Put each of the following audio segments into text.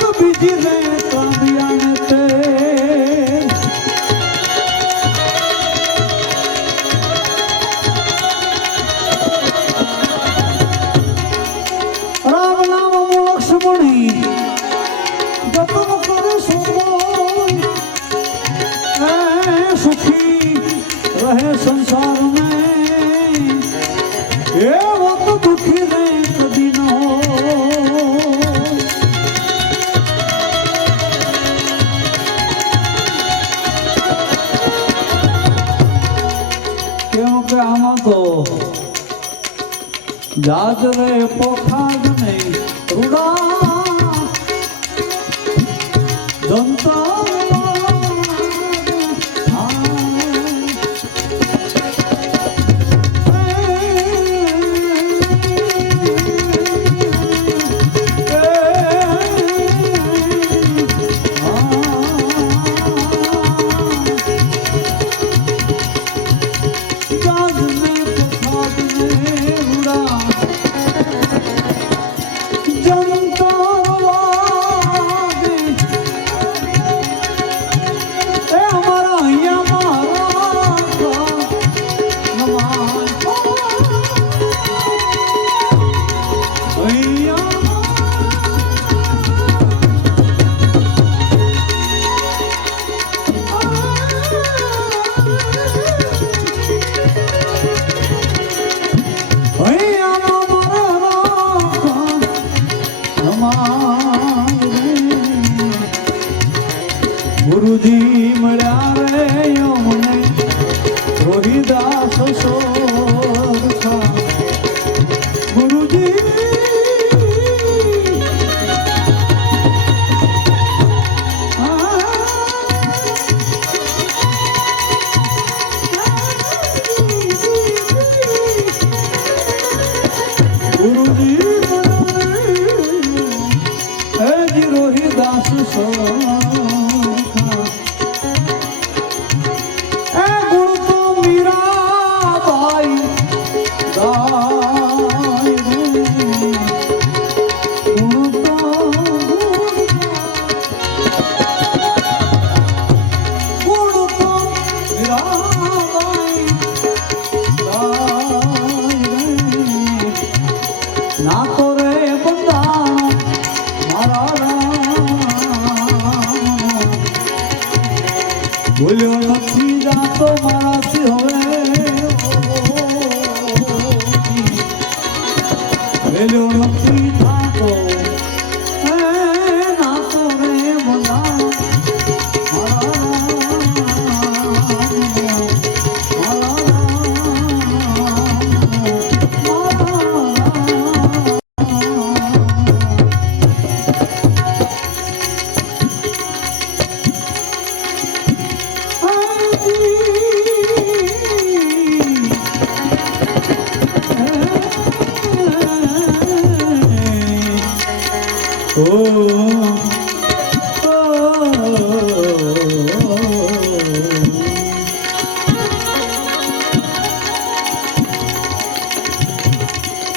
तो बीजी ने कांदिया ने યાદ રે પોખાદ નહીં રૂડા જનતા ગુરુજી મળ્યા રે મને રોહિદાસ સોરખા ગુરુજી ગુરુજી હે રોહિદાસ સોરખા ભૂલ્યો નથી જાતો મારાથી હવે ભૂલ્યો નથી થાતો નાતો રે બધા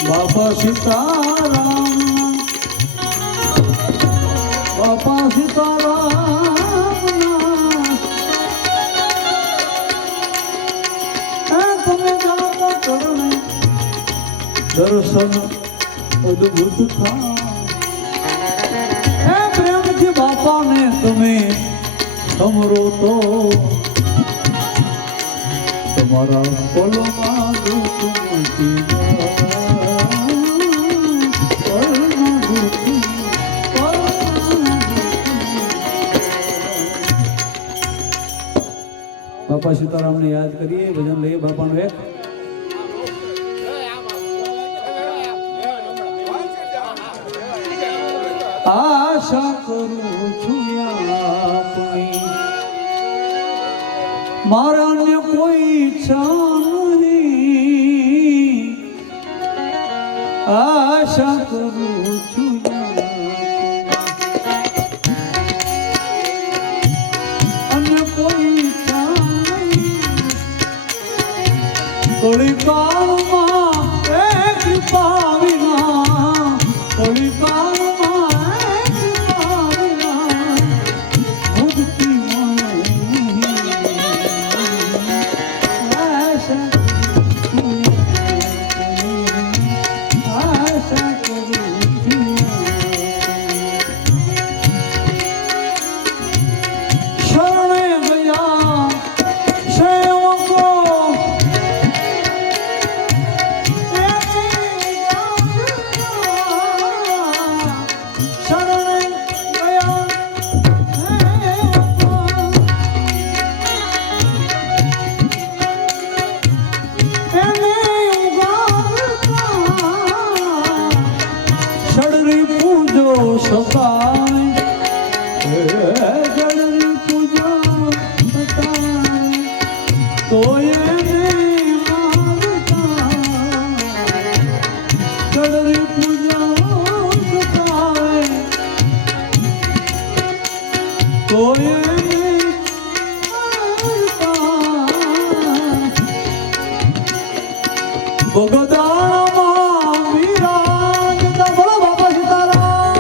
બાપા સીતારામ બાપા સીતારામ તમે જાતા કરણે દર્શન અદભુત થા પ્રેમથી બાપાને તમે સમરો તો તમારા કોલોમાં દુઃખ મટી બાપા સીતારામને યાદ કરીએ ભજન લઈએ બાપાનું એક આશા કરું છું આપની મારા ને કોઈ ઈચ્છા નહીં આશા કરું છું અને કોઈ ઈચ્છા નહીં થોડી કાળમાં કૃપા વિના થોડી ભગદાણમાં વિરાજતા બોલો બાપા સીતારામ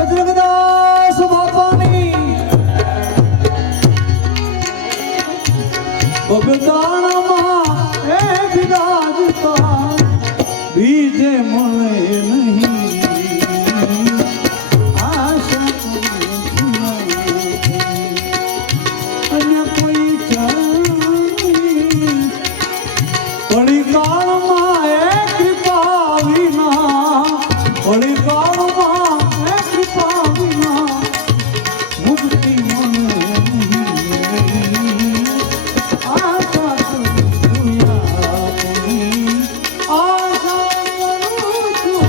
બજરંગદાસ બાપાની ભગદાણમાં એ વિરાજતા બીજે મળે નહીં આશા અન્ય કોઈ પડી કાળમાં એ કૃપા વિના પડી કાળમાં એ કૃપા વિના મુક્તિ મળે નહીં આશા કરું આપની આશા કરું છું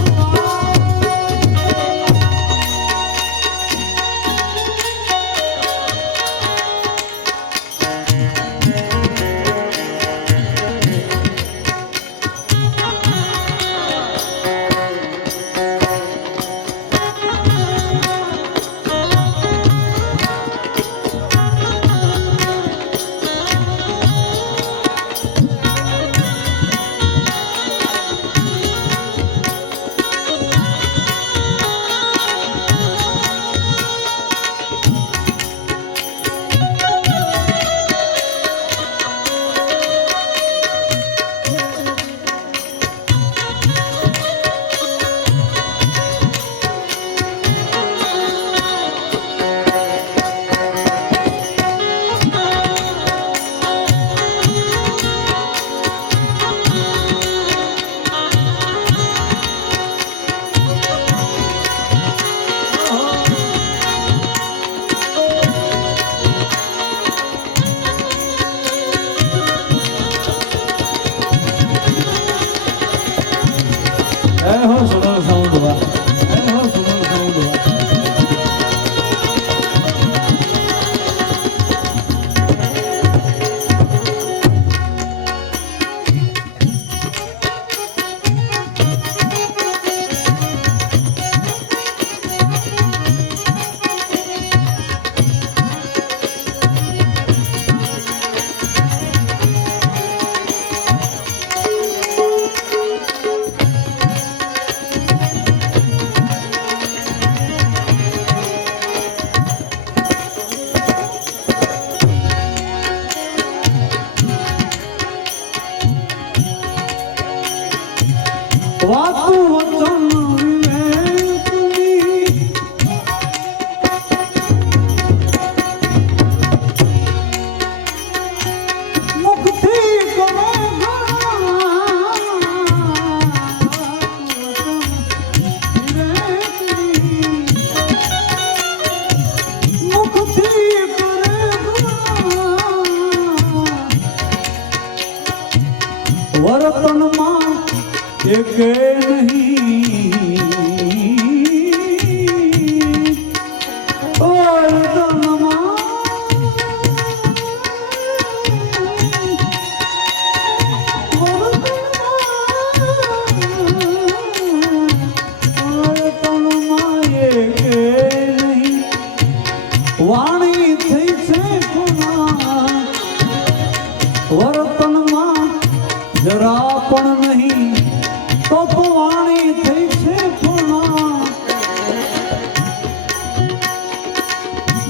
સોનલ સાઉન્ડ વા સોનલ સાઉન્ડ વા વાતું વચન વિવેકની મુખથી કરે મુખથી કરે વર્તનમાં એક નહીં વાણી થઈ છે વર્તનમાં જરા પણ નહીં તો વાણી થઈ છે પૂર્ણ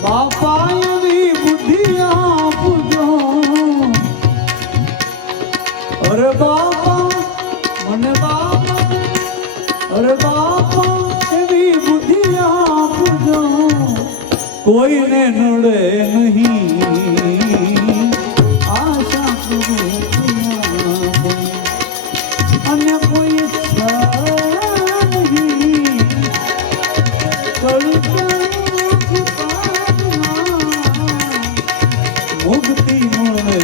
બાપા એવી બુદ્ધિ આપજો અરે બાપા મને બાપા અરે બાપા એવી બુદ્ધિ આપજો કોઈને નડે નહીં આશા કરું અન્ય કોઈ મુક્તિ મળે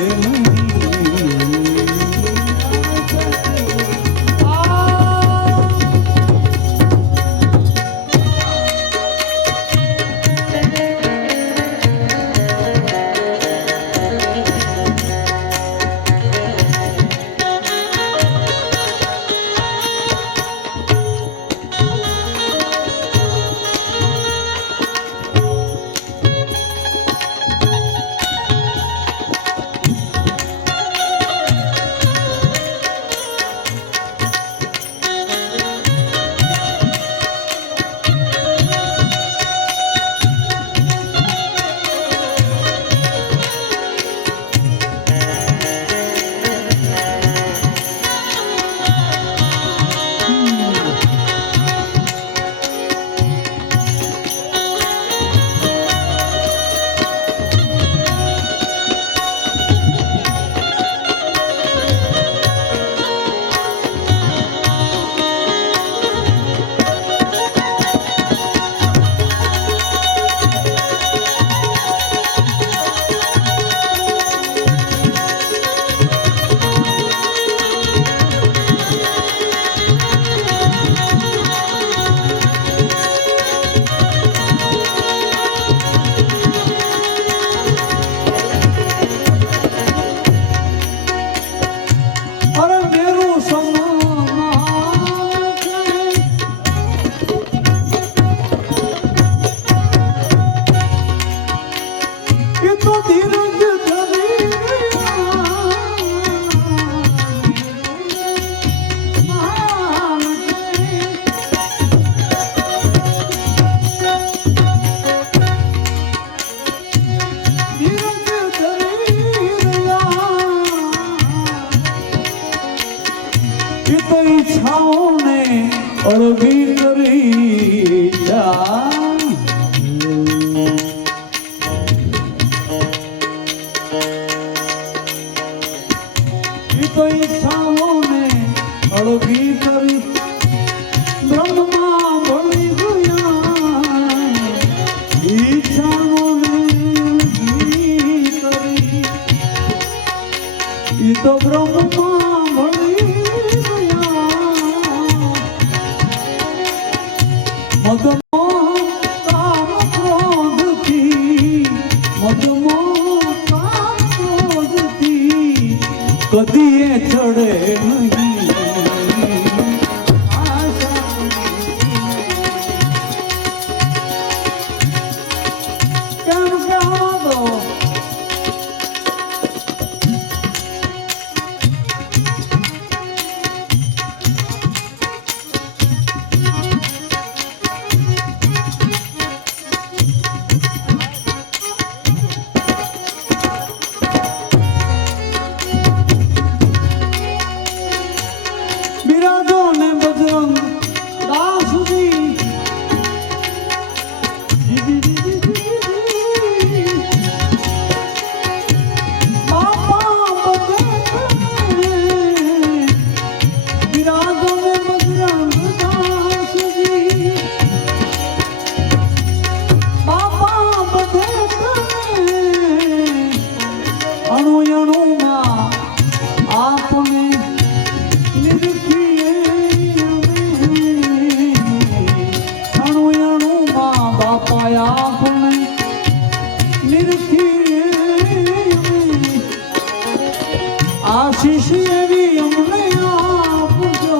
મદમોહ કામ ક્રોધથી મદમોહ કામ ક્રોધથી કદીએ ચડે નહીં કેમ કે આમાં તો બિરાજો ને બજરંગ દાસજી બાપા બિરાજો ને બજરંગ દાસજી બાપા બધે અણુ અણુમાં આપને આશીષ એવી અમને આપજો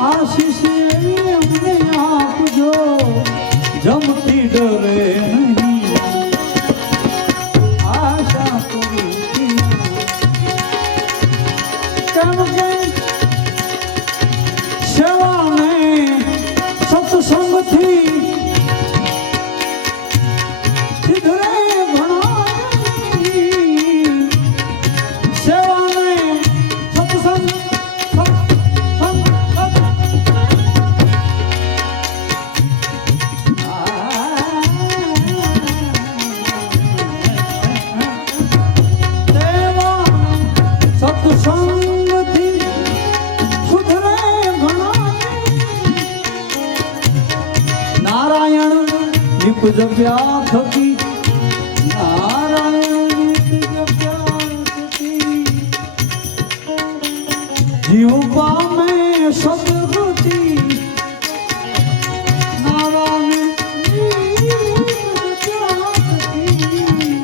આશીષ એવી અમને આપજો જમતી ડરે નહીં આશા કરી કેમ કે સેવાને સત્સંગથી સિદ્ધરે ભણાવી સેવાને સત્સંગ સત્સંગથી સુધરે ઘણા નારાયણ નિપજપ્યા થકી નારાયણ નિપજપ્યા થકી જીવ પામે સદગતિ નારાયણ નિપજપ્યા થકી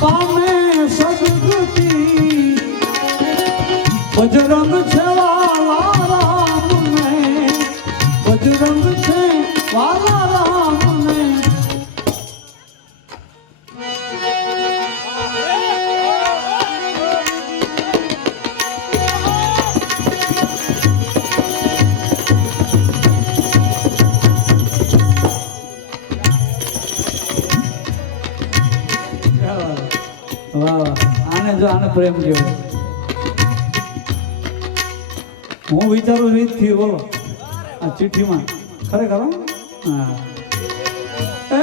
પામે સદગતિ બજરંગ છે વાલા રામ ને બજરંગ છે વાલા રામ ને વાહ આને જો આને પ્રેમ જેવો હું વિચારું રીતથી બોલો આ ચિઠ્ઠીમાં ખરેખર હા એ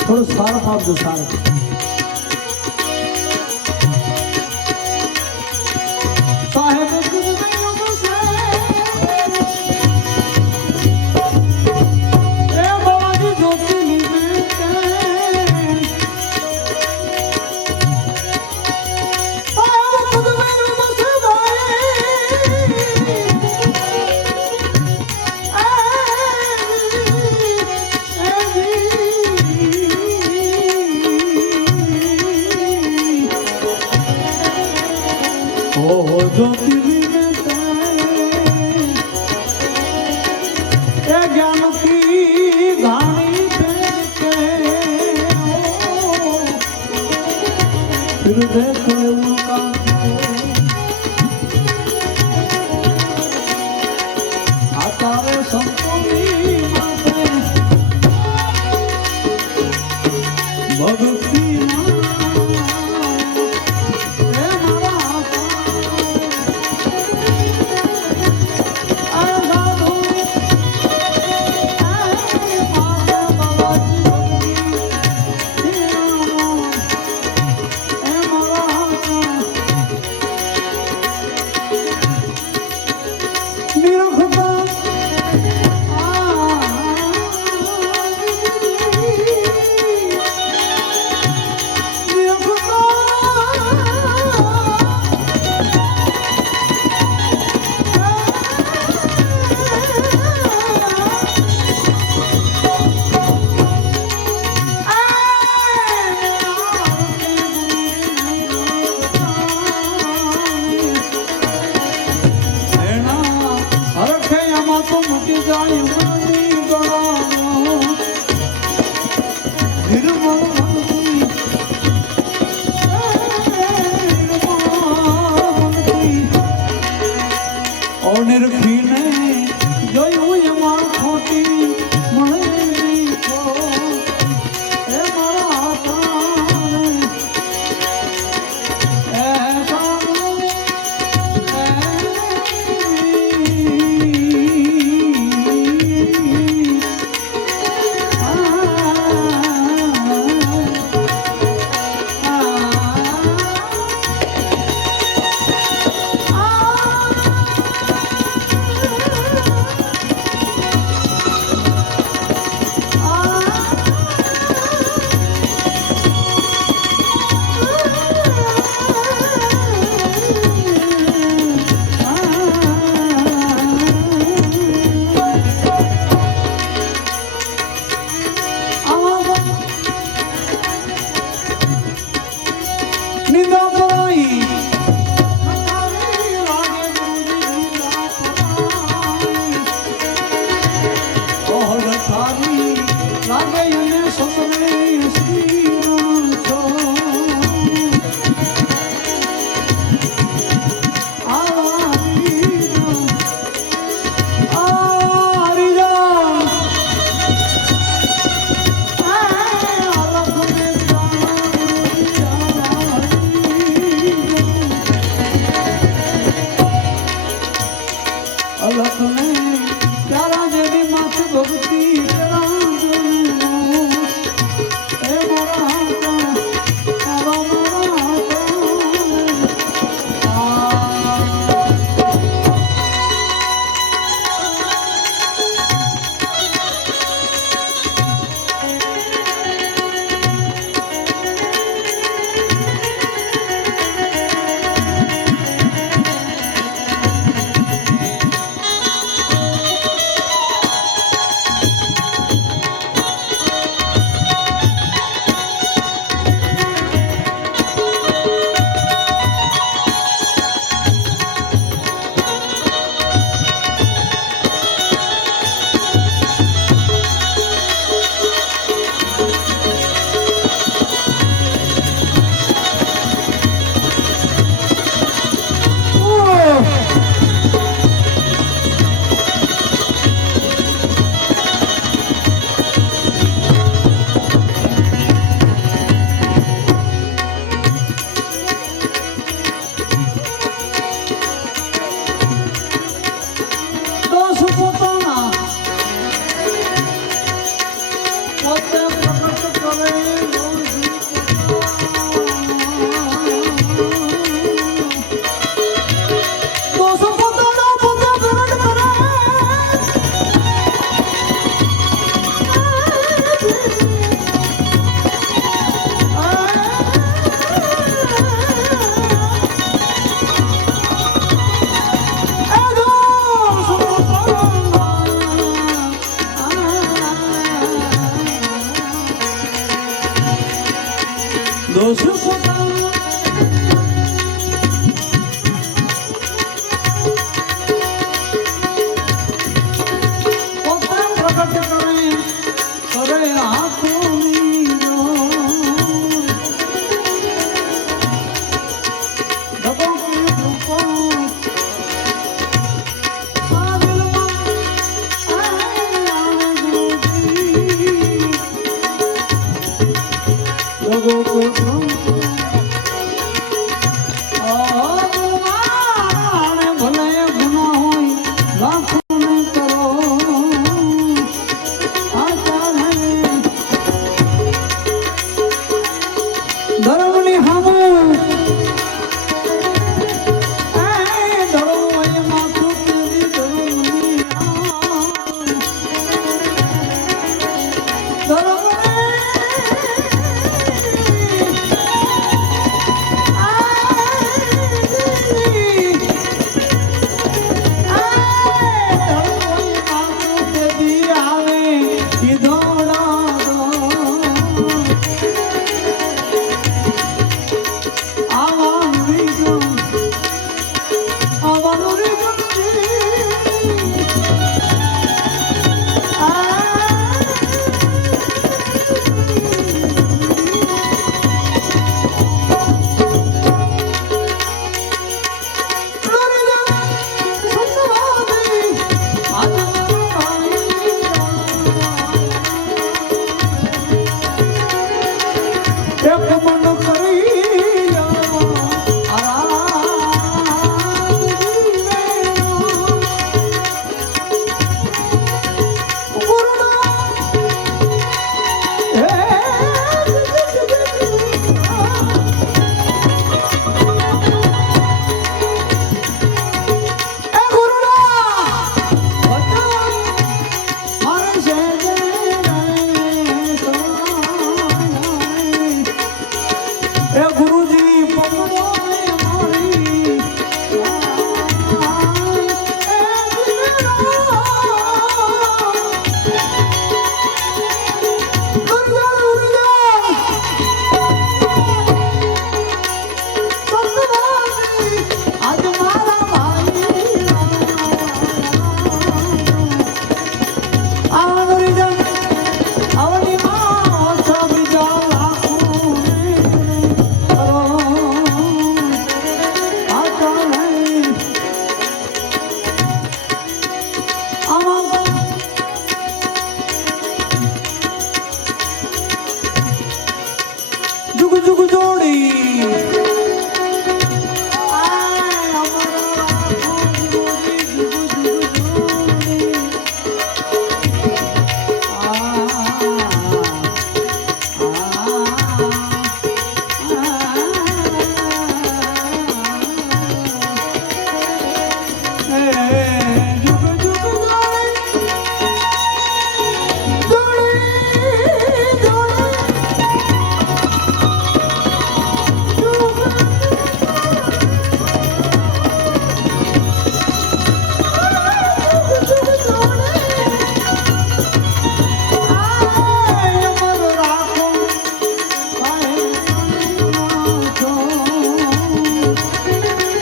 થોડું સારું આપજો સારું સાહેબ ઓહો જ્યોતિર્લિંગ એ જ્ઞાન કી ગાણી ફેરકે फिर देख उनका आतारे संतोनी माते भक्ति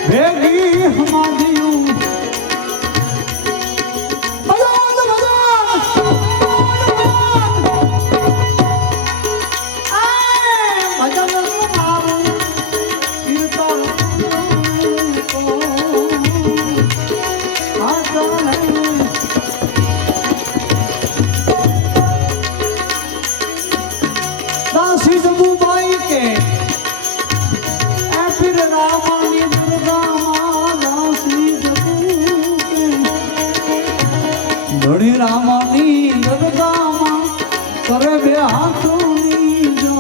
ભેગી હમાદિયું દાસી જબુબાઈ કે એ પીર રામાની દરગાહમાં દાસી જબુ કે ધણી રામાની દરગાહમાં કરે બે હાથોની જો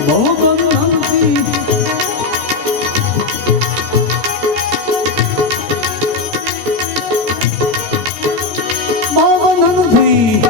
બહુ બંધનથી બહુ બંધનથી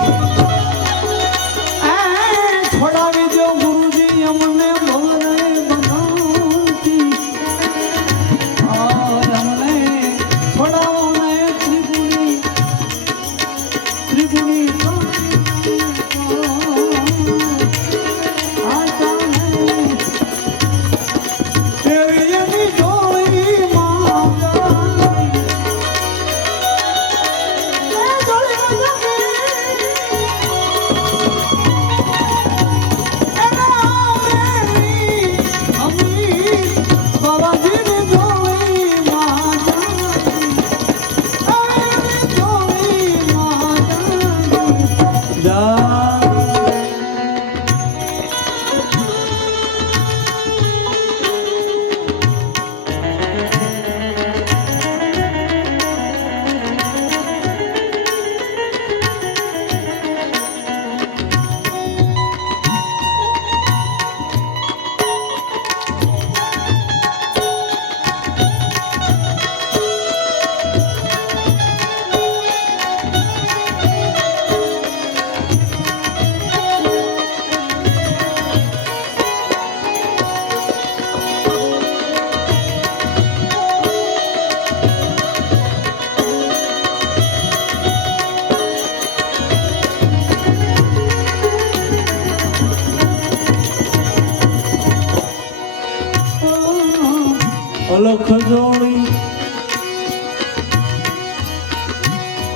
હલક જોડી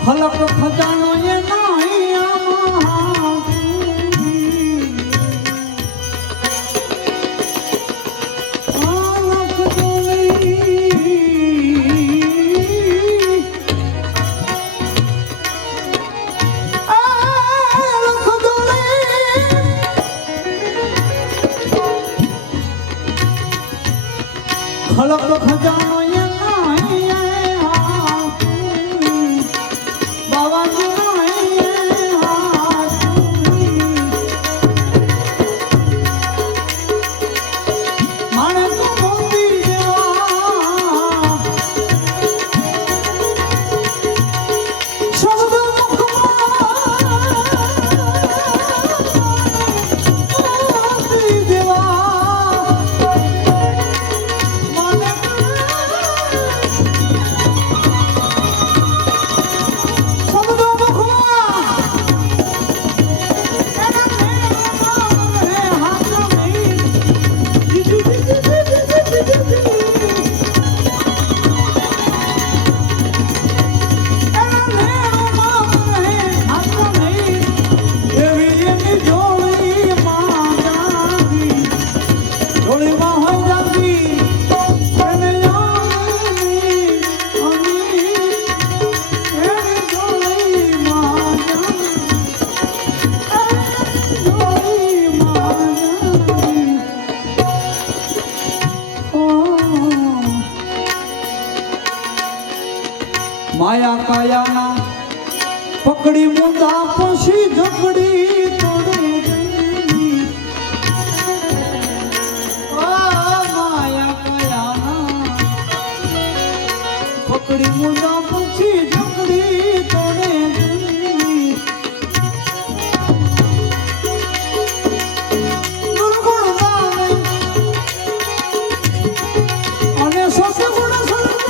હલક ખજાનો એ નાહી આમાં હલક જોડી હલક જોડી હલક ખજાનો એ નાહી બાવાજી નાહી માણસ મોતી જેવા શબ્દ મોતી જેવા માયા કાયાના પકડી મુંદા પછી ઝકડી તોડે ગઈ માયા કાયાના પકડી મુંદા પછી ઝકડી તોડે ગઈ દુર્ગુણ ગાને અને સસગુણ સદગુણ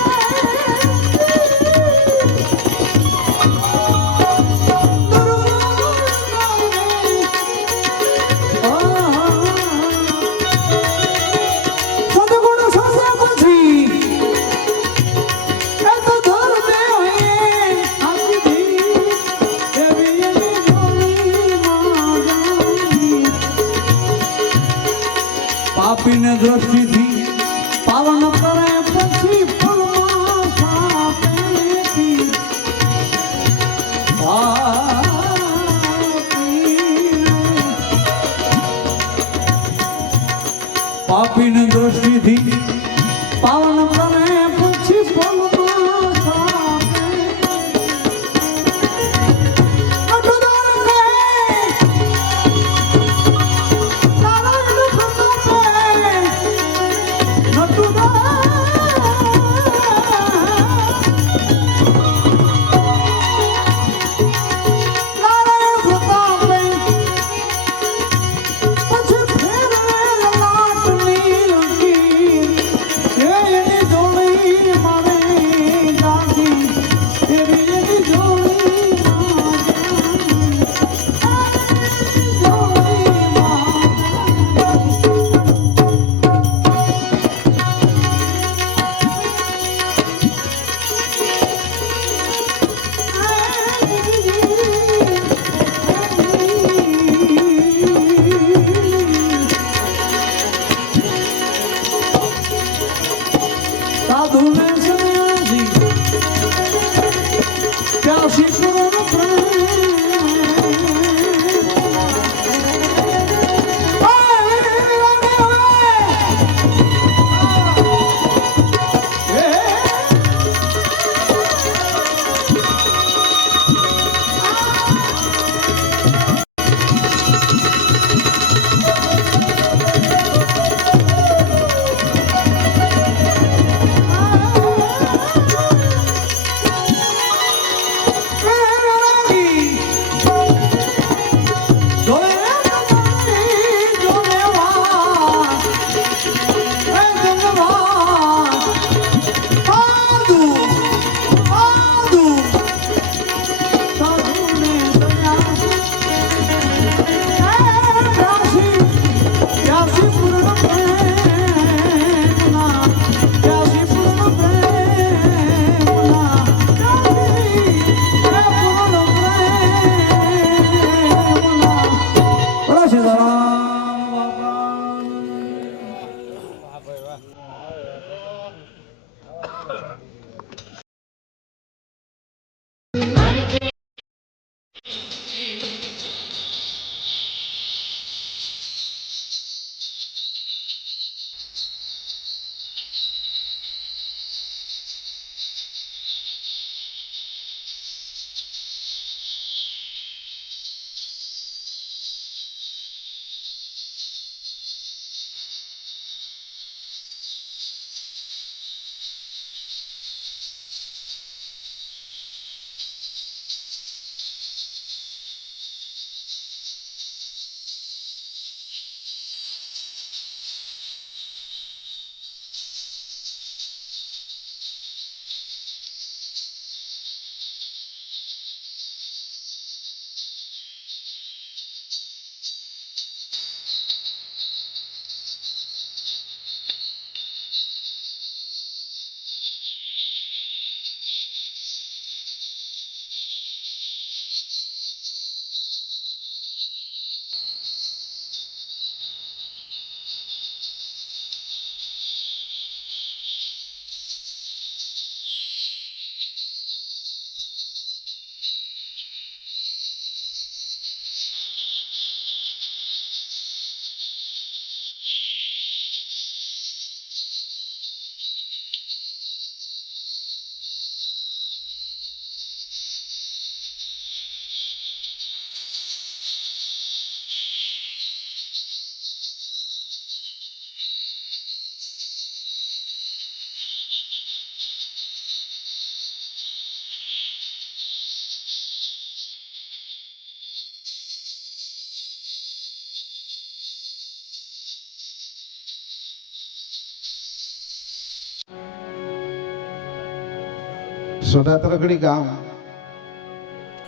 સોડાતરગડી ગામ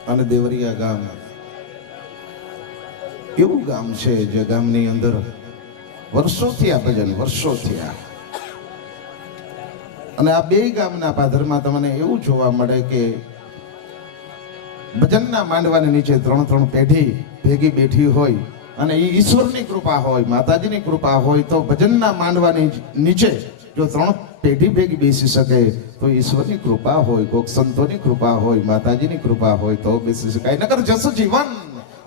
અને દેવરિયા ગામ એવું ગામ છે જે ગામની અંદર વર્ષોથી આ ભજન વર્ષોથી અને આ બે ગામના પાદરમાં તમને એવું જોવા મળે કે ભજનના માંડવાની નીચે ત્રણ ત્રણ પેઢી ભેગી બેઠી હોય અને એ ઈશ્વરની કૃપા હોય માતાજીની કૃપા હોય તો ભજનના માંડવાની નીચે જો ત્રણ પેઢી ભેગી બેસી શકે તો ઈશ્વરની કૃપા હોય કોક સંતોની કૃપા હોય માતાજીની કૃપા હોય તો બેસી શકાય નકર જસ જીવન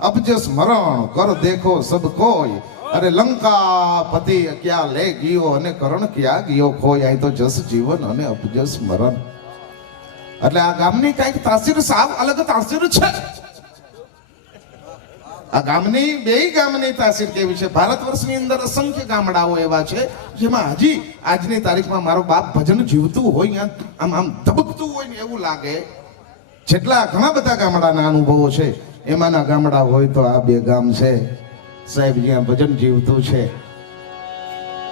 અબજસ મરણ કર દેખો સબ કોઈ અરે લંકા પતિ ક્યાં લે ગયો અને કરણ ક્યાં ગયો ખોય અહીં તો જસ જીવન અને અબજસ મરણ એટલે આ ગામની કઈક તાસીર સાવ અલગ તાસીર છે આ ગામની બેય ગામની તાસીર કેવી છે. ભારત વર્ષની અંદર અસંખ્ય ગામડાઓ એવા છે જેમાં હજી આજની તારીખમાં મારો બાપ ભજન જીવતું હોય, આમ આમ ધબકતું હોય ને એવું લાગે. જેટલા ઘણા બધા ગામડાના અનુભવો છે એમાંના ગામડા હોય તો આ બે ગામ છે સાહેબ, જ્યાં ભજન જીવતું છે.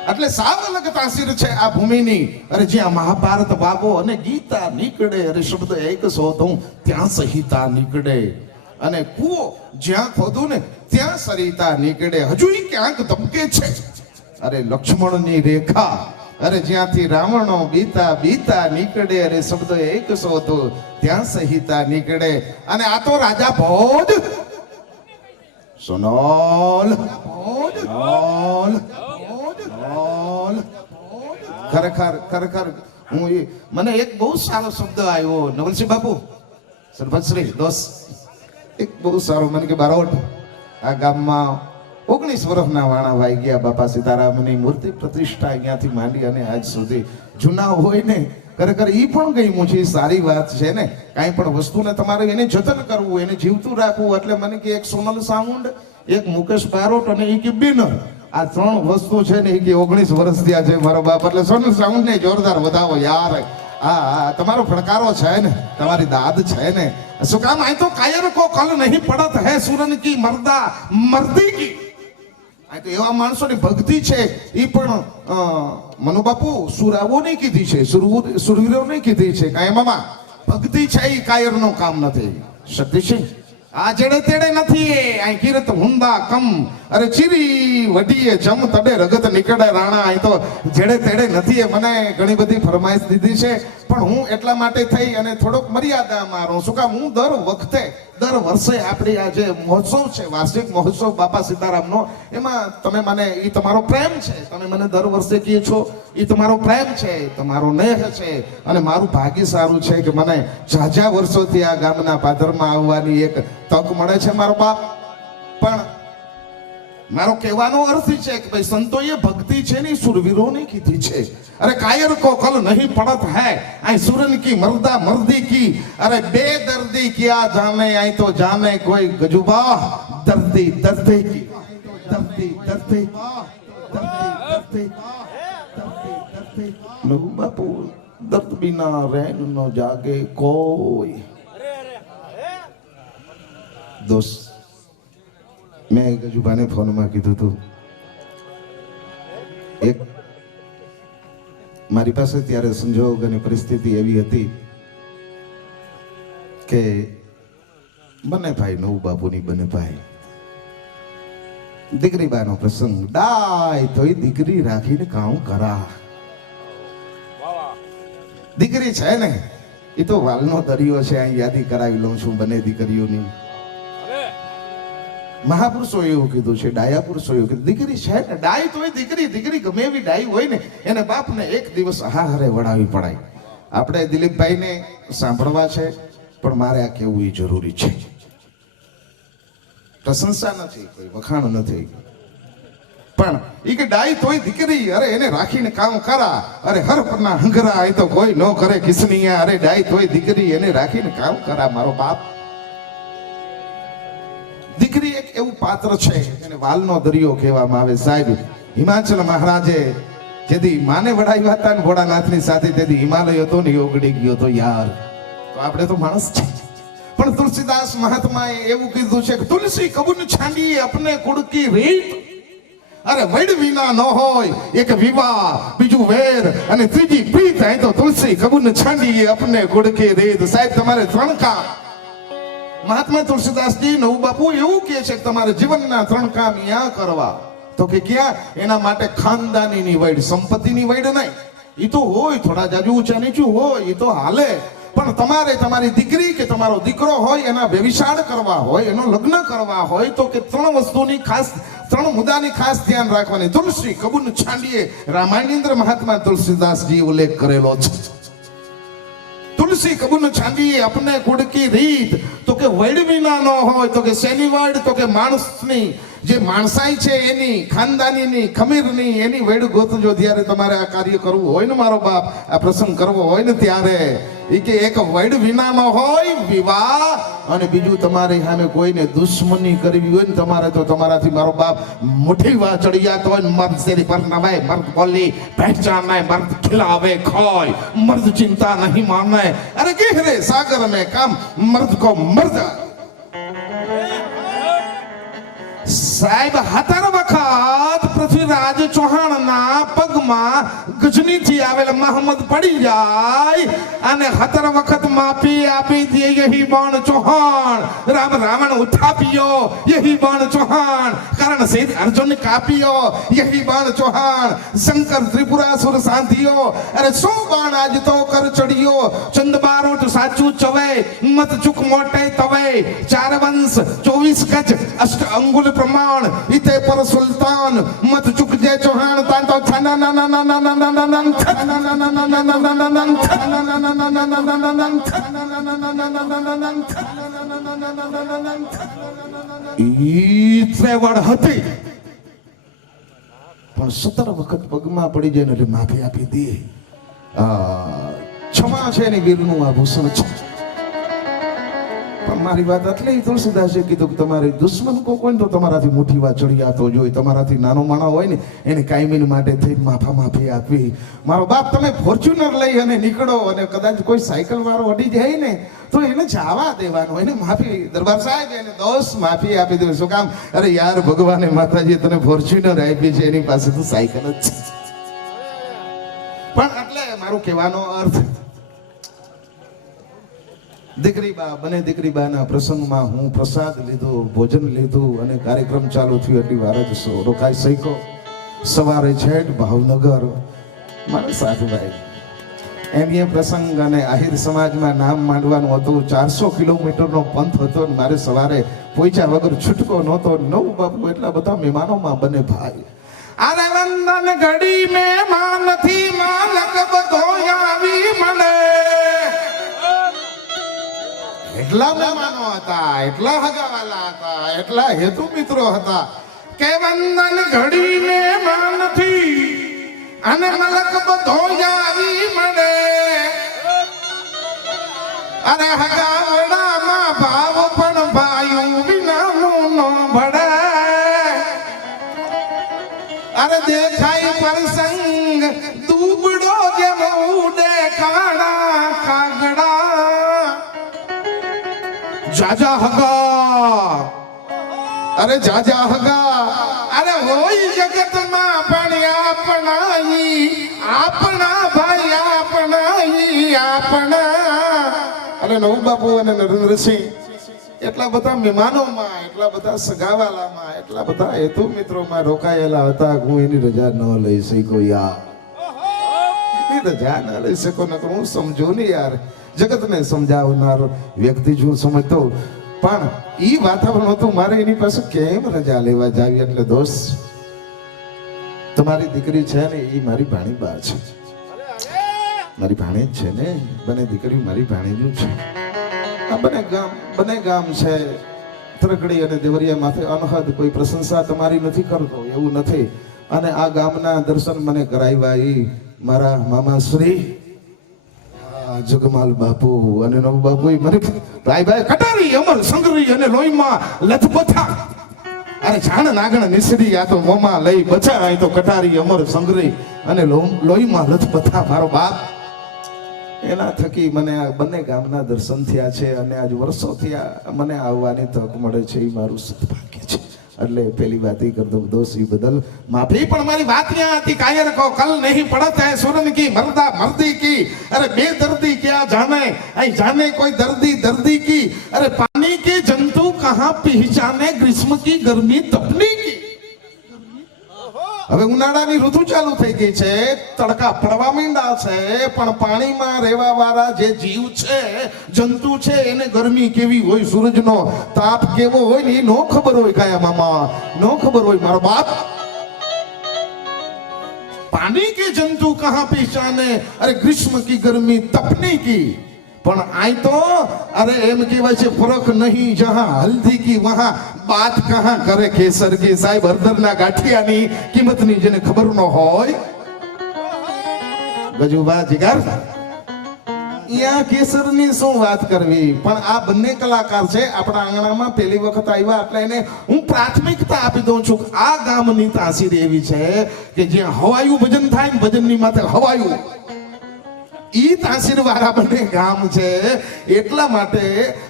એટલે સાવ અલગ તાસીર છે આ ભૂમિની. અરે જ્યાં મહાભારત વાવો અને ગીતા નીકળે, અરે શબ્દ એક શોધું ત્યાં સહિતા નીકળે, અને કૂવો જ્યાં ખોદું ને ત્યાં સરિતા નીકળે. હજુ ક્યાંક ધબકે છે અરે લક્ષ્મણની રેખા, અરે જ્યાંથી રાવણો બીતા બીતા નીકળે, અરે શબ્દ એક શોધું ત્યાં સહિતા નીકળે. અને આ તો રાજા ભોજ સોનોલ ખરેખર ખરેખર હું મને એક બહુ સારો શબ્દ આવ્યો નવલસિંહ બાપુ સરપંચશ્રી દોસ્ત, એક બહુ સારો મને કે બારોટ આ ગામમાં 19 વર્ષના વાણા વાઈ ગયા. બાપા સીતારામની મૂર્તિ પ્રતિષ્ઠા અહીંયાથી માંડી અને આજ સુધી જૂના હોય ને ખરેખર ઈ પણ ગઈ મુછી સારી વાત છે ને. કાંઈ પણ વસ્તુને તમારે એને જતન કરવું, એને જીવતું રાખવું. એટલે મને કે એક સોનલ સાઉન્ડ, એક મુકેશ બારોટ અને ઈ કે બિનર, આ 3 વસ્તુ છે ને એ કે 19 વર્ષ થયા છે મારો બાપ. એટલે સોનલ સાઉન્ડ ને જોરદાર વધાવો યાર. આ તમારો ફડકારો છે ને, તમારી દાદ છે ને. શું કામ આય તો કાયર કો કલ નહીં પડત હે સુરન કી મર્દા મર્દી કી. આ તો એવા માણસોની ભક્તિ છે. એ પણ મનુ બાપુ સુરાવો નહીં કીધી છે, સુરવીરો નહીં કીધી છે. કાંઈ મામા ભક્તિ છે એ કાયરનું કામ નથી. શક્તિસિંહ આ જેડે તેડે નથી. આ કિરત હુંદા કમ, અરે ચીરી વડીએ જમ તડે રગત નીકળે રાણા. અહીં તો જેડે તેડે નથી. મને ઘણી બધી ફરમાઈશ દીધી છે પણ હું એટલા માટે થઈ અને થોડોક મર્યાદામાં રહું. શું કામ હું દર વખતે દર વર્ષે આપણી આ જે મહોત્સવ છે, વાર્ષિક મહોત્સવ બાપા સીતારામનો, એમાં તમે મને, એ તમારો પ્રેમ છે, તમે મને દર વર્ષે કહો છો, એ તમારો પ્રેમ છે, તમારો નેહ છે. અને મારું ભાગ્ય સારું છે કે મને ઝાઝા વર્ષોથી આ ગામના પાદરમાં આવવાની એક તક મળે છે મારો બાપ. પણ મારો કહેવાનો અર્થ છે કે ભાઈ સંતોએ ભક્તિ છે ને સુરવીરોની કીધી છે. અરે કાયર કો કલ નહીં પડત હૈ આ સુરન કી મર્દા મર્દી કી. અરે બે દર્દી ક્યાં જાને આઈ તો જાને કોઈ ગજુબા દર્દી દર્દી કી. દર્દી દર્દી દર્દી દર્દી લઘુ બાપુ દર્દ બિના રહેન ન જાગે કોઈ. દોસ્ત મેં ગજુભાને ફોનમાં કીધું હતું, એક મારી પાસે ત્યારે સંજોગ અને પરિસ્થિતિ એવી હતી કે બને ભાઈ નવું બાપુની બને ભાઈ દીકરી બાનો પ્રસંગ ડાય તોય દીકરી રાખીને કામ કરા. દીકરી છે ને એ તો વાલનો દરિયો છે. અહીં યાદી કરાવી લઉં છું બંને દીકરીઓની. મહાપુરુષો એવું કીધું છે, ડાયા પુરુષો એવું કીધું, દીકરી છે ને ડાય તોય દીકરી. દીકરી ગમે એવી ડાઈ હોય ને એને બાપને એક દિવસ હારે વડાવી પડાય. આપણે દિલીપભાઈને સાંભળવા છે પણ મારે આ કહેવું એ જરૂરી છે. પ્રશંસા નથી, કોઈ વખાણ નથી, પણ એ કે ડાઈ તોય દીકરી. અરે એને રાખીને કામ કરા. અરે હર પરના હંગરા એ તો કોઈ ન કરે કિસનીયા. અરે ડાઈ તોય દીકરી એને રાખીને કામ કરા મારો બાપ. દીકરી એક એવું પાત્ર છે એને વાલનો દરિયો કહેવામાં આવે. સાહેબ હિમાચલ મહારાજે જેથી માને વડાવ્યા હતા ને ભોળાનાથની સાથે, તેથી હિમાલય હતો ને ઓગળી ગયો તો યાર. તો આપણે તો માણસ છે. પણ તુલસીદાસ મહાત્માએ એવું કીધું છે કે તુલસી કબૂન છાંડી અપને કુડકી રીત. અરે વડ વિના ન હોય એક વિવાહ, બીજું વેર અને ત્રીજી પ્રીત. અહીં તો તુલસી કબૂન છાંડી અપને કુડકી રીત. સાહેબ તમારે 3 કામ. મહાત્મા તુલસીદાસજી નવું બાપુ એવું કહે છે કે તમારે જીવનના 3 કામ યા કરવા. તો કે ક્યાં? એના માટે ખાનદાનીની વડ, સંપત્તિની વડ નહીં. એ તો હોય થોડા જાજુ ઊંચા નીચું હોય એ તો હાલે, પણ તમારે તમારી દીકરી કે તમારો દીકરો હોય એના વ્યભિચાર કરવા હોય, એનો લગ્ન કરવા હોય તો કે 3 વસ્તુની ખાસ, 3 મુદ્દાની ખાસ ધ્યાન રાખવાની. તુલસી કબૂન છાંડીએ રામાયણેન્દ્ર મહાત્મા તુલસીદાસજી ઉલ્લેખ કરેલો છે. તુલસી કબૂન છાંડીએ અપને કુડકી રીત. તો કે વડ વિના ન હોય તો કે શેની વડ? તો કે માણસની જે માણસાઈ છે એની, ખાનદાનીની, ખમીરની, એની વેડ ગોતજો જ્યારે તમારે આ કાર્ય કરવું હોય ને મારો બાપ, આ પ્રસંગ કરવો હોય ને ત્યારે. એ કે એક વેડ વિનામાં હોય વિવાહ, અને બીજું તમારી સામે કોઈને દુશ્મની કરવી હોય ને તમારે, તો તમારાથી મારો બાપ મુઠ્ઠી વા ચડિયાત હોય ને મર્દ તેરી પર નવાય, મર્દ બોલી પહેચાનાય, મર્દ ખिलावे खोय, मर्द चिंता नहीं माने, अरे गहरे सागर में काम मर्द को मर्द. સાહેબ 17 વખત પૃથ્વીરાજ ચૌહાણના પગમાં ગજનીથી આવેલ મહમદ પડી જાય અને 17 વખત માફી આપી દે. યહી બાણ ચૌહાણ, રામ રાવણ ઉઠાપ્યો, યહી બાણ ચૌહાણ, કારણ સિદ્ધ અર્જુન કાપ્યો, યહી બાણ ચૌહાણ, શંકર ત્રિપુરાસુર સાંધિયો, અરે 100 બાણ આજ તો કર ચડિયો, ચંદ બારોટ સાચું ચવે, મત ચૂક મોટે તવે, 4 વંશ 24 ગજ 8 અંગુલ प्रमाण, इते पर सुल्तान मत चुक जे चौहान तान तो छना ना ना ना ना ना ना ना ना छना ना ना ना ना ना ना ना ना छना ना ना ना ना ना ना ना ना छना ना ना ना ना ना ना ना छना ना ना ना ना ना ना ना. ઈ ત્રેવડ હતી પણ 17 વખત પગમાં પડી જાય ને એટલે માફી આપી દે. ક્ષમા છે એની વીરનું આભૂષણ છે. પણ મારી વાત એટલે તુલસીદાસે કીધું કે તમારી દુશ્મન કોઈ તો તમારાથી મુઠ્ઠી વા ચડિયાતો જોઈએ, તમારાથી નાનો માણો હોય ને એને કાયમી માટે થઈ માફી આપવી. મારો બાપ તમે ફોર્ચ્યુનર લઈ અને નીકળો અને કદાચ કોઈ સાયકલ વાળો અડી જાય ને તો એને જવા દેવાનો, એને માફી, દરબાર સાહેબ એને દોષ માફી આપી દેવી. શું કામ? અરે યાર ભગવાને માતાજી તને ફોર્ચ્યુનર આપી છે, એની પાસે તો સાયકલ જ છે. પણ એટલે મારું કહેવાનો અર્થ, દીકરી બા બને દીકરી બાના પ્રસંગમાં હું પ્રસાદ લીધો, ભોજન લીધું અને કાર્યક્રમ ચાલુ થયો એટલી વાર જ રોકાઈ શક્યો. સવારે છેટ ભાવનગર મારા સાધુભાઈ એમ એ પ્રસંગ અને આહિર સમાજમાં નામ માંડવાનું હતું. 400 કિલોમીટરનો પંથ હતો અને મારે સવારે પહોંચ્યા વગર છૂટકો નહોતો. 9 બાપુ એટલા બધા મહેમાનોમાં બને ભાઈ. અરે વંદન ઘડી મહેમાન નથી માલક બધો આવી મને. એટલા મહેમાનો હતા, એટલા હગાવાલા હતા, એટલા હેતુ મિત્રો હતા કે વંદન ઘડી મહેમાન નથી અને મલક બધો આવી મળે. અરે હગાવડામાં ભાવ પણ ભાયું વિનાનું નો ભળે. અરે દેખાય પ્રસંગ દુબડો જેમ ઉડે કાળા કાગડા. જાજા હગા, અરે જાજા હગા, અરે હોય જગતમાં પણ આપણાઈ, આપણા ભાઈ આપણાઈ આપણા. અરે નવ બાપુ અને નરેન્દ્રસિંહ એટલા બધા મહેમાનોમાં, એટલા બધા સગાવાલામાં, એટલા બધા હેતુ મિત્રોમાં રોકાયેલા હતા. હું એની રજા ન લઈ શક્યો યાર, એની રજા ન લઈ શક્યો. નકર હું સમજો ને યાર, જગતને સમજાવનાર વ્યક્તિ છું, સમજતો. પણ ઈ વાતાવરણ હતું, મારે એની પાસે કેમ રજા લેવા જાવી. એટલે દોસ્ત, તમારી દીકરી છે ને એ મારી ભાણીબા છે, મારી ભાણેજ છે ને. બને દીકરી મારી ભાણેજું છે. આ બને ગામ છે ત્રકડી અને દેવરિયા માથે અનહદ કોઈ પ્રશંસા તમારી નથી કરતો એવું નથી. અને આ ગામના દર્શન મને કરાવ્યા ઈ મારા મામા શ્રી જગમાલ બાપુ અને નવ બાપુ મને ભાઈ કટારી અમર સંગરી અને લોહીમાં લથપથા. અરે છાણ નાગણ નિસરી આ તો મોમાં લઈ બચા. અહીં તો કટારી અમર સંગરી અને લોહીમાં લથપથા. મારો બાપ એના થકી મને આ બંને ગામના દર્શન થયા છે અને આજ વર્ષોથી મને આવવાની તક મળે છે. એ મારું સદભાગ્ય છે. એટલે પેલી વાત ही कर दो दोषी बदल माफी. પણ મારી વાત ત્યાં હતી, કાયર કો કલ નહીં પડત હૈ સુરન કી મર્દા મર્દી કી. અરે બેદર્દી ક્યાં જાને, અહીં જાને કોઈ દર્દી દર્દી કી. અરે પાनी के जंतु कहां पहचाने ग्रीष्म की गर्मी तपनी की. હવે ઉનાળાની ઋતુ ચાલુ થઈ ગઈ છે, તડકા પડવા માંડ્યા છે, પણ પાણીમાં રહેવા વાળા જે જીવ છે, જંતુ છે, એને ગરમી કેવી હોય, સૂરજનો તાપ કેવો હોય ને એ નો ખબર હોય. કાયા મામા નો ખબર હોય. મારો બાપ પાણી કે જંતુ કહા પहचाने, अरे ग्रीष्म की गर्मी तपने की. પણ આઈ તો અરે એમ કહેવાય છે ફરક નહીં જહાં હલ્દી કી વહાં બાત કહાં કરે કેસર કી. સાહેબ હળદરના ગાંઠિયાની કિંમતની જેને ખબર ન હોય ગજુબા જીગર અહીંયા કેસરની શું વાત કરવી. પણ આ બંને કલાકાર છે આપણા આંગણામાં પહેલી વખત આવ્યા એટલે એને હું પ્રાથમિકતા આપી દઉં છું. આ ગામની તાસીર એવી છે કે જ્યાં હવાયું ભજન થાય ને ભજનની માથે હવાયું ઈ તાસીર વાળા બંને ગામ છે. એટલા માટે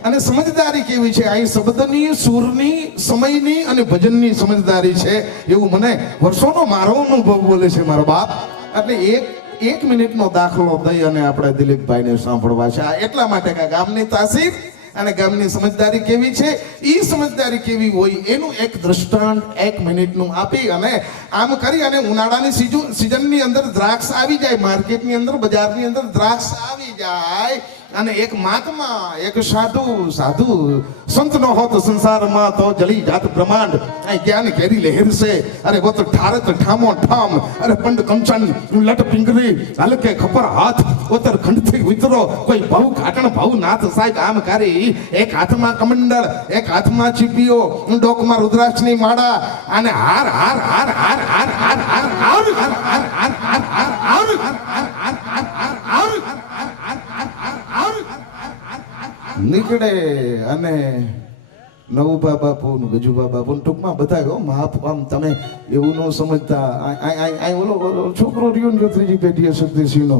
અને સમજદારી કેવી છે અહીં શબ્દની સુરની સમયની અને ભજનની સમજદારી છે એવું મને વર્ષોનો મારો અનુભવ બોલે છે મારો બાપ. એટલે એક મિનિટનો દાખલો દઈ અને આપણે દિલીપભાઈને સાંભળવા છે. આ એટલા માટે કે ગામની તાસીર અને ગામની સમજદારી કેવી છે ઈ સમજદારી કેવી હોય એનું એક દ્રષ્ટાંત 1 મિનિટનું આપી અને આમ કરી અને ઉનાળાની સિઝનની અંદર દ્રાક્ષ આવી જાય, માર્કેટની અંદર બજારની અંદર દ્રાક્ષ આવી જાય અને એક મહાત્મા એક સાધુ સંત નો હોત સંસારમાં તો જલી જાત બ્રહ્માંડ અહીં જ્ઞાન કેરી લહેર છે. અરે વો તો ઠારત ઠામો ઠામ અરે પંડ કંચન લટ પિંગરી હલકે ખપર હાથ ઓતર ખંડથી ઉતરો કોઈ ભાવ ઘાટણ ભાવ નાથ. સાહેબ આમ કરી એક હાથમાં કમંડળ એક હાથમાં ચીપીઓ ડોકમાં રુદ્રાક્ષની માળા અને હાર હાર હાર હાર હાર હાર હાર હાર હાર હાર હાર હાર હાર હાર નીકળે અને નવુભા બાપુ ગજુભા બાપુ ટૂંકમાં બધા કહો આમ તમે એવું ન સમજતા. ઓલો છોકરો રહ્યો ને જો ત્રીજી પેઢીએ શક્તિસિંહનો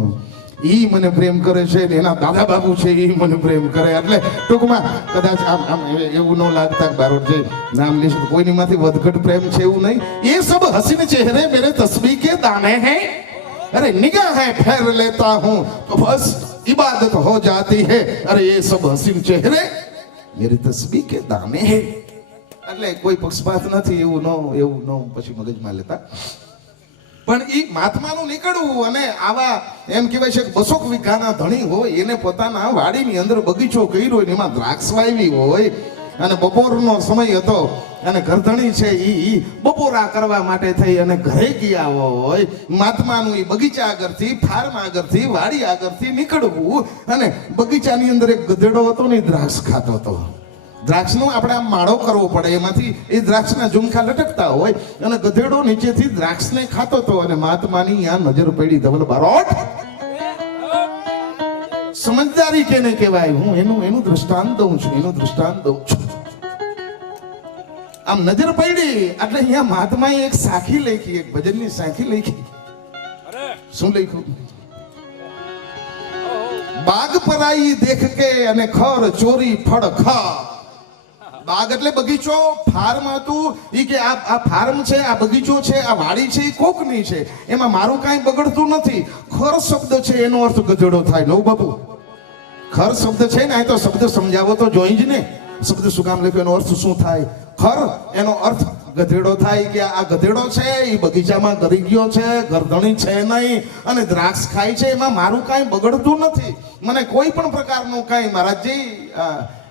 ઈ મને પ્રેમ કરે છે ને એના દાદા બાપુ છે ઈ મને પ્રેમ કરે. એટલે ટૂંકમાં કદાચ આમ એવું ન લાગતા બારોટ છે નામ લેશું તો કોઈની માંથી વધઘટ પ્રેમ છે એવું નહીં. એ સબ હસીન ચહેરે મેરે તસ્બીહ કે દાને હૈ અરે નિગાહેं फेर लेता हूं तो बस इबादत हो जाती है. अरे ये सब हसीन चेहरे मेरी तस्बीह के दाने हैं. એટલે કોઈ પક્ષપાત નથી એવું ન પછી મગજમાં લેતા. પણ ઈ મહાત્માનું નીકળવું અને આવા એમ કહેવાય છે 200 વીઘાના ધણી હોય એને પોતાના વાડીની અંદર બગીચો કર્યો હોય એમાં દ્રાક્ષ વાવી હોય અને બપોરનો સમય હતો અને ઘરધણી છે ઈ બપોરા કરવા માટે થઈ અને ઘરે ગયા હોય. મહાત્માનું ઈ બગીચા આગળથી ફાર્મ આગળથી વાડી આગળથી નીકળવું અને બગીચાની અંદર એક ગધેડો હતો ને દ્રાક્ષ ખાતો હતો. દ્રાક્ષનો આપણે આમ માળો કરવો પડે એમાંથી એ દ્રાક્ષના ઝુમખા લટકતા હોય અને ગધેડો નીચેથી દ્રાક્ષને ખાતો હતો અને મહાત્માની ત્યાં નજર પડી. ધવલ બારોટ સમજદારી કેને કહેવાય હું એનું દ્રષ્ટાંત દઉં છું. આમ નજર પડી એટલે અહીંયા મહાત્માએ એક સાખી લખી, એક ભજનની સાખી લખી. શું લખ્યું? બાગ પરાઈ દેખ કે અને ખર ચોરી ફળ ખા. બાગ એટલે બગીચો, ફાર્મ હતું ઈ કે આ ફાર્મ છે, આ બગીચો છે, આ વાડી છે, એ કોકની છે, એમાં મારું કાંઈ બગડતું નથી. ખર શબ્દ છે એનો અર્થ ગધેડો થાય. નવ બાપુ ખર શબ્દ છે ને આ તો શબ્દ સમજાવો તો જોઈ જ ને. શબ્દ શું કામ લખ્યો એનો અર્થ શું થાય? ખર એનો અર્થ ગધેડો થાય કે આ ગધેડો છે એ બગીચામાં કરી ગયો છે, ગરદણી છે નહીં અને દ્રાક્ષ ખાય છે, એમાં મારું કાંઈ બગડતું નથી. મને કોઈ પણ પ્રકારનું કાંઈ મહારાજજી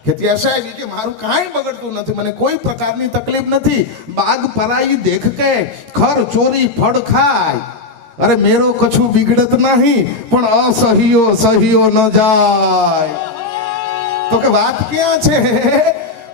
ખેતિયા સાહેબ કે મારું કાંઈ બગડતું નથી, મને કોઈ પ્રકારની તકલીફ નથી. બાગ પરાઈ દેખ કે ખર ચોરી ફળ ખાય. અરે મેરો કછું બિગડત નહીં પણ અસહ્યો ન જાય. તો કે વાત ક્યાં છે?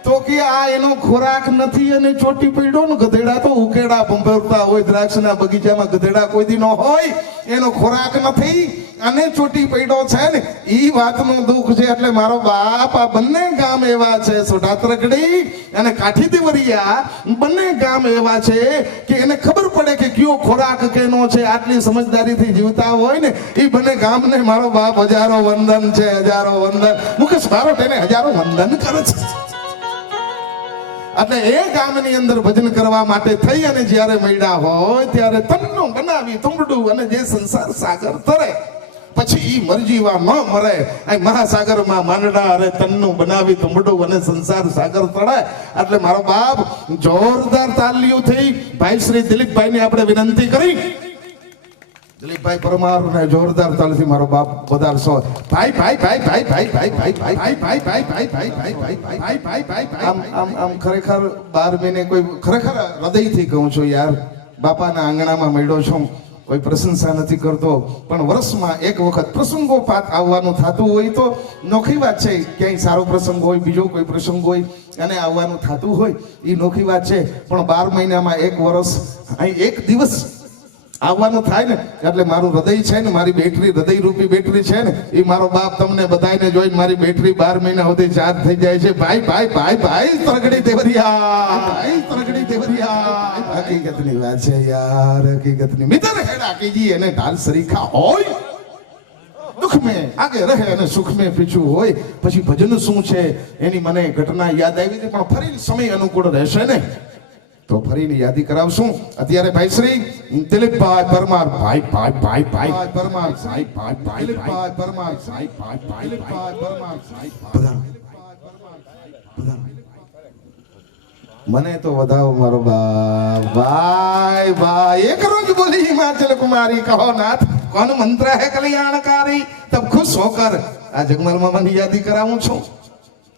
તો કે આ એનો ખોરાક નથી અને ચોટી પડ્યો ને. ગધેડા તો ઉકેડા પંપરતા હોય દ્રાક્ષના બગીચામાં, ગધેડા કોઈ દી ન હોય. એનો ખોરાક નથી અને ચોટી પડ્યો છે ને ઈ વાતનું દુઃખ છે. એટલે મારો બાપ આ બંને ગામ એવા છે, સોઢાત્રકડી અને કાઠી દેવરિયા બંને ગામ એવા છે કે એને ખબર પડે કે કયો ખોરાક કેનો છે. આટલી સમજદારીથી જીવતા હોય ને એ બંને ગામને મારો બાપ હજારો વંદન છે, હજારો વંદન. મુકેશ બારોટ એને હજારો વંદન કરે છે. એટલે એ ગામની અંદર ભજન કરવા માટે થઈ અને જ્યારે મળ્યા હોય ત્યારે તન્નું બનાવી તુંબડું અને જે સંસાર સાગર તરે પછી ઈ મરજીવા ન મરે. આ મહાસાગરમાં માંડડા અરે તન્નું બનાવી તુંબડું અને સંસાર સાગર તળે. એટલે મારો બાપ જોરદાર તાલીઓ થઈ. ભાઈ શ્રી દિલીપભાઈ ને આપણે વિનંતી કરી. દિલીપભાઈ પરમાર ને જોરદાર તાલીથી મારો બાપ પધારશો. ભાઈ ભાઈ ભાઈ ભાઈ ભાઈ ભાઈ ભાઈ ભાઈ ભાઈ ભાઈ ભાઈ ભાઈ ભાઈ ભાઈ ભાઈ ભાઈ ભાઈ ભાઈ ભાઈ આમ ખરેખર 12 મહિને કોઈ ખરેખર હૃદયથી કહું છું યાર, બાપાના આંગણામાં મળ્યો છું. કોઈ પ્રશંસા નથી કરતો, પણ વર્ષમાં એક વખત પ્રસંગોપાત આવવાનું થતું હોય તો નોખી વાત છે. ક્યાંય સારો પ્રસંગ હોય, બીજો કોઈ પ્રસંગ હોય અને આવવાનું થતું હોય એ નોખી વાત છે. પણ 12 મહિનામાં એક વર્ષ અહીં એક દિવસ આવવાનું થાય ને એટલે મારું હૃદય છે ને, મારી બેટરી, હૃદય રૂપી બેટરી છે ને, એ મારો બાપ તમને બધાને જોઈને મારી બેટરી 12 મહિના સુધી ચાર્જ થઈ જાય છે. ભાઈ ભાઈ ભાઈ ભાઈ તરગડી દેવરિયા, ભાઈ તરગડી દેવરિયા. હકીકતની વાત છે યાર, હકીકતની. મિત્ર હેડા કીજી એને ઢાલ સરીખા હોય, દુઃખ મેં આગે રહે અને સુખ મેં પીછું હોય. પછી ભજન શું છે એની મને ઘટના યાદ આવી હતી, પણ ફરી સમય અનુકૂળ રહેશે ને તો ફરીની યાદી કરાવશું. અત્યારે ભાઈ શ્રી દિલીપભાઈ પરમાર, ભાઈ ભાઈ ભાઈ ભાઈ પરમાર, ભાઈ ભાઈ ભાઈ ભાઈ પરમાર, ભાઈ ભાઈ ભાઈ ભાઈ પરમાર, મને તો વધાવો મારો બાપ. ભાઈ ભાઈ એક રોજ બોલી હિમાચલ कुमारी, कहो नाथ कौन मंत्र है कल्याणकारी, तब खुश होकर આ જગમલ મામાની યાદી કરાવું છું.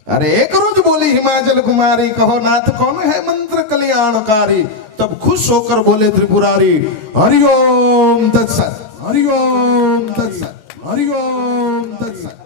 अरे एक रोज बोली हिमाचल कुमारी, कहो नाथ कौन है मंत्र कल्याणकारी, तब खुश होकर बोले त्रिपुरारी, हरिओम तत्सत, हरिओम तत्सत, हरिओम तत्सत.